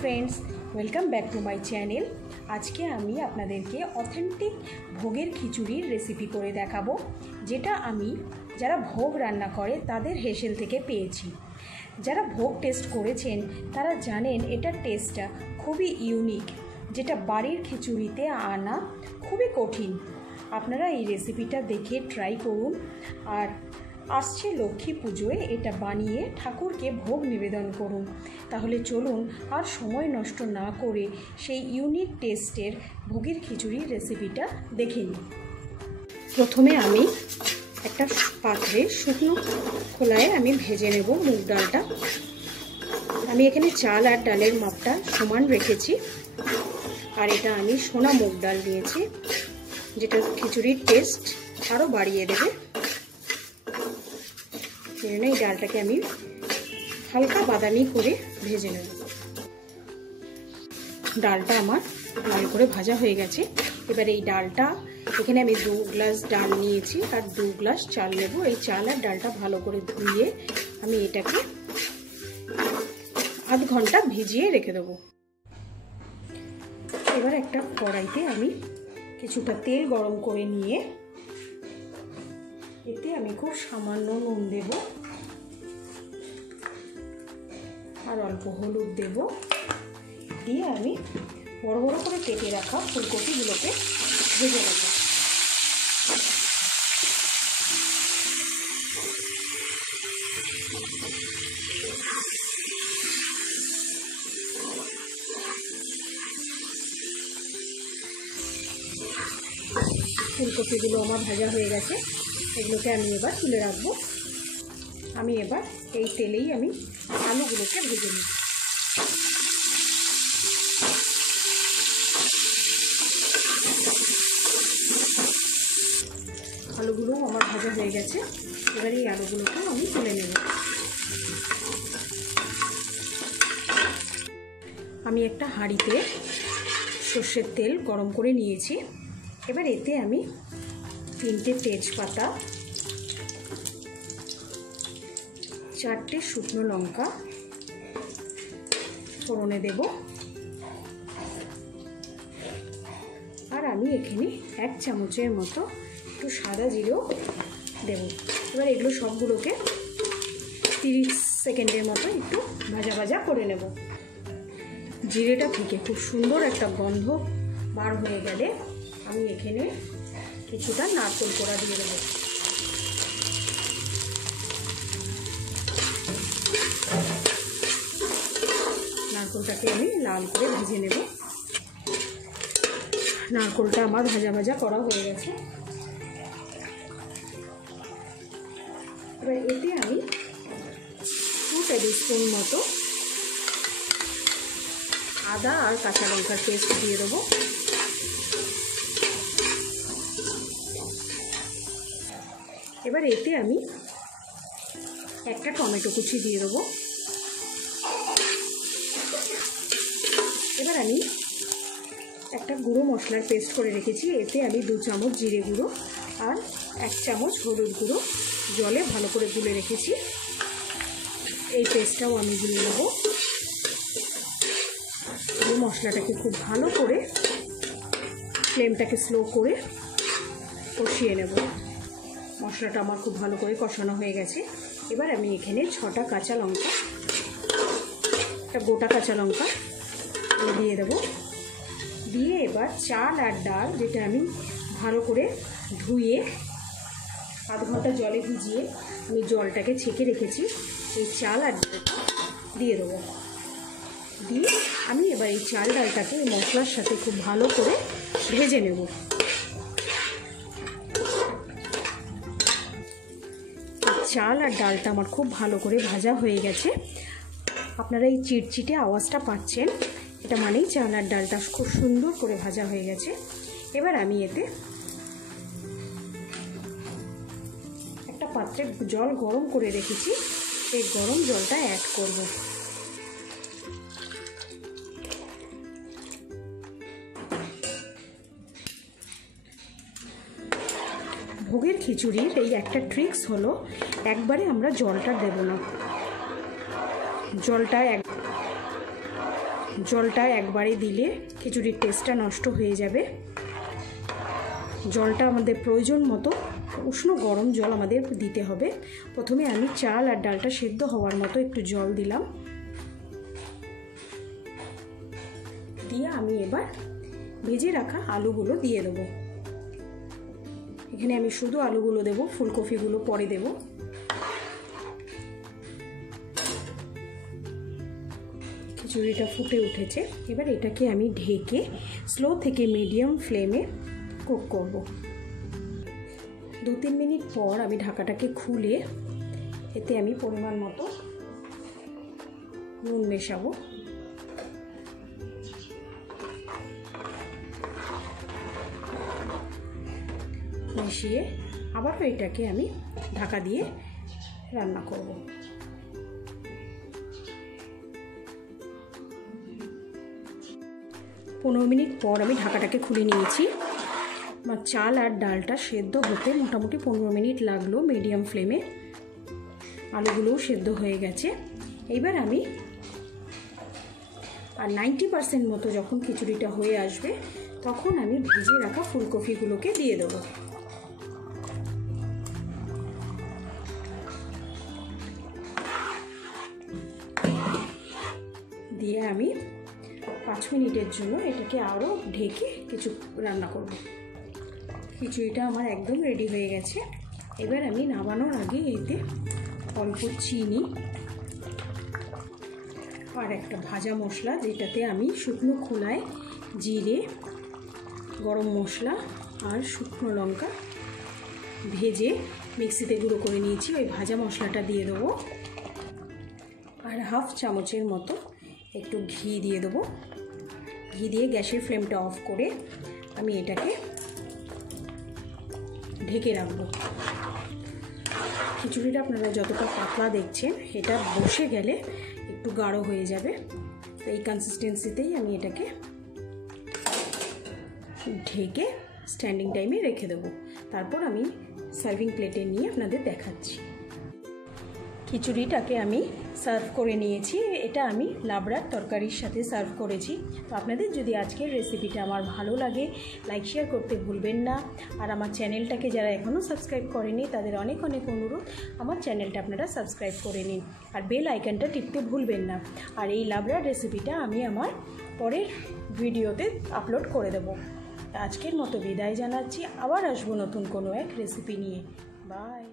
Friends welcome back to my channel. आज के आमी आपनादेरके अथेंटिक भोगेर खिचुड़िर रेसिपि करे देखाबो, जेटा आमी जारा भोग रान्ना करे तादेर हेसेल थेके पेयेछि। जारा भोग टेस्ट करेछेन तारा जानेन एटार टेस्टटा खूबই ইউনিক, যেটা বাড়ির খিচুড়িতে আনা খুবই কঠিন। আপনারা এই রেসিপিটা দেখে ট্রাই করুন। আর আসছে লক্ষ্মী পুজোয় এটা বানিয়ে ঠাকুরকে ভোগ নিবেদন করুন। তাহলে চলুন আর সময় নষ্ট না করে সেই ইউনিক টেস্টের ভোগের খিচুড়ির রেসিপিটা দেখে নিই। প্রথমে আমি একটা পাত্রে শুকনো খোলায় আমি ভেজে নেব মুগ ডালটা। আমি এখানে চাল আর ডালের মাপটা সমান রেখেছি। আর এটা আমি সোনা মুগ ডাল নিয়েছি, যেটা খিচুড়ির টেস্ট আরও বাড়িয়ে দেবে। এই ডালটাকে আমি হালকা বাদামি করে ভেজে নেব। ডালটা আমার লাল করে ভাজা হয়ে গেছে। এবার এই ডালটা এখানে আমি 2 গ্লাস ডাল নিয়েছি আর 2 গ্লাস চাল নেব। এই চাল আর ডালটা ভালো করে ধুয়ে আমি এটাকে আধ ঘন্টা ভিজিয়ে রেখে দেবো। এবার একটা কড়াইতে আমি কিছুটা তেল গরম করে নিয়ে এতে আমি খুব সামান্য নুন দেব আর অল্প হলুদ দেব। দিয়ে আমি বড় বড় করে কেটে রাখা ফুলকপিগুলোকে ভেজে নেব। ফুলকপিগুলো আমার ভাজা হয়ে গেছে, এগুলোকে আমি এবার তুলে রাখবো। আমি এবার এই তেলেই আমি আলুগুলোকে ভেজে নেব। আলুগুলো আমার ভাজা হয়ে গেছে, এবার এই আলুগুলোকে আমি তুলে নেব। আমি একটা হাঁড়িতে সর্ষের তেল গরম করে নিয়েছি। এবার এতে আমি 3টে তেজপাতা, 4টে শুকনো লঙ্কা ফোড়নে দেব। আর আমি এখানে 1 চামচের মতো একটু সাদা জিরেও দেব। এবার এগুলো সবগুলোকে 30 সেকেন্ডের মতো একটু ভাজা ভাজা করে নেব। জিরেটা থেকে খুব সুন্দর একটা গন্ধ বার হয়ে গেলে আমি এখানে কিছুটা নারকেল কোড়া দিয়ে দেবো। নারকেলটাকে আমি লাল করে ভেজে নেব। নারকেলটা আমার ভাজা ভাজা করা হয়ে গেছে। এবার এতে আমি 2 টেবিল স্পুন মতো আদা আর কাঁচা লঙ্কার পেস্ট দিয়ে দেবো। এবার এতে আমি একটা টমেটো কুচি দিয়ে দেবো। এবার আমি একটা গুঁড়ো মশলার পেস্ট করে রেখেছি, এতে আমি 2 চামচ জিরে গুঁড়ো আর 1 চামচ হলুদ গুঁড়ো জলে ভালো করে গুলে রেখেছি। এই পেস্টটাও আমি দিয়ে নেবো। এই মশলাটাকে খুব ভালো করে ফ্লেমটাকে স্লো করে কষিয়ে নেব। মশলাটা আমার খুব ভালো করে কষানো হয়ে গেছে। এবার আমি এখানে 6টা কাঁচা লঙ্কা, একটা গোটা কাঁচা লঙ্কা দিয়ে দেবো। দিয়ে এবার চাল আর ডাল, যেটা আমি ভালো করে ধুয়ে আধ ঘন্টা জলে ভিজিয়ে আমি জলটাকে ছেঁকে রেখেছি, এই চাল আর ডালটা দিয়ে দেবো। দিয়ে আমি এবার এই চাল ডালটাকে এই মশলার সাথে খুব ভালো করে ভেজে নেব। চাল আর ডালটা আমার খুব ভালো করে ভাজা হয়ে গেছে। আপনারা এই চিটচিটে আওয়াজটা পাচ্ছেন, এটা মানেই চাল আর ডালটা খুব সুন্দর করে ভাজা হয়ে গেছে। এবার আমি এতে একটা পাত্রে জল গরম করে রেখেছি, এই গরম জলটা অ্যাড করব। ভোগের খিচুড়ির এই একটা ট্রিক্স হলো, একবারে আমরা জলটা দেব না। জলটা একবারে দিলে খিচুড়ির টেস্টটা নষ্ট হয়ে যাবে। জলটা আমাদের প্রয়োজন মতো উষ্ণ গরম জল আমাদের দিতে হবে। প্রথমে আমি চাল আর ডালটা সেদ্ধ হওয়ার মতো একটু জল দিলাম, দিয়ে আমি এবার ভেজে রাখা আলুগুলো দিয়ে দেবো। এখানে আমি শুধু আলুগুলো দেবো, ফুলকপিগুলো পরে দেব। খিচুড়িটা ফুটে উঠেছে, এবার এটাকে আমি ঢেকে স্লো থেকে মিডিয়াম ফ্লেমে কুক করব। 2-3 মিনিট পর আমি ঢাকাটাকে খুলে এতে আমি পরিমাণ মতো নুন মেশাবো। মিশিয়ে আবারও এটাকে আমি ঢাকা দিয়ে রান্না করব। 15 মিনিট পর আমি ঢাকাটাকে খুলে নিয়েছি। আমার চাল আর ডালটা সেদ্ধ হতে মোটামুটি 15 মিনিট লাগলো মিডিয়াম ফ্লেমে। আলুগুলোও সেদ্ধ হয়ে গেছে। এইবার আমি 90% মতো যখন খিচুড়িটা হয়ে আসবে তখন আমি ভেজে রাখা ফুলকপিগুলোকে দিয়ে দেবো। দিয়ে আমি 5 মিনিটের জন্য এটাকে আরও ঢেকে কিছু রান্না করব। খিচুড়িটা আমার একদম রেডি হয়ে গেছে। এবার আমি নামানোর আগে এতে অল্প চিনি আর একটা ভাজা মশলা, যেটাতে আমি শুকনো খোলায় জিরে, গরম মশলা আর শুকনো লঙ্কা ভেজে মিক্সিতে গুঁড়ো করে নিয়েছি, ওই ভাজা মশলাটা দিয়ে দেবো। আর 1/2 চামচের মতো একটু ঘি দিয়ে দেবো। ঘি দিয়ে গ্যাসের ফ্লেমটা অফ করে আমি এটাকে ঢেকে রাখবো। খিচুড়িটা আপনারা যতটা পাতলা দেখছেন, এটা বসে গেলে একটু গাঢ় হয়ে যাবে। তো এই কনসিস্টেন্সিতেই আমি এটাকে ঢেকে স্ট্যান্ডিং টাইমে রেখে দেবো। তারপর আমি সার্ভিং প্লেটে নিয়ে আপনাদের দেখাচ্ছি। খিচুড়িটাকে আমি সার্ভ করে নিয়েছি। এটা আমি লাবড়ার তরকারির সাথে সার্ভ করেছি। তো আপনাদের যদি আজকের রেসিপিটা আমার ভালো লাগে, লাইক শেয়ার করতে ভুলবেন না। আর আমার চ্যানেলটাকে যারা এখনও সাবস্ক্রাইব করেনি তাদের অনেক অনেক অনুরোধ, আমার চ্যানেলটা আপনারা সাবস্ক্রাইব করে নিন আর বেল আইকনটা টিপতে ভুলবেন না। আর এই লাবড়ার রেসিপিটা আমি আমার পরের ভিডিওতে আপলোড করে দেব। আজকের মতো বিদায় জানাচ্ছি, আবার আসবো নতুন কোনো এক রেসিপি নিয়ে। বাই।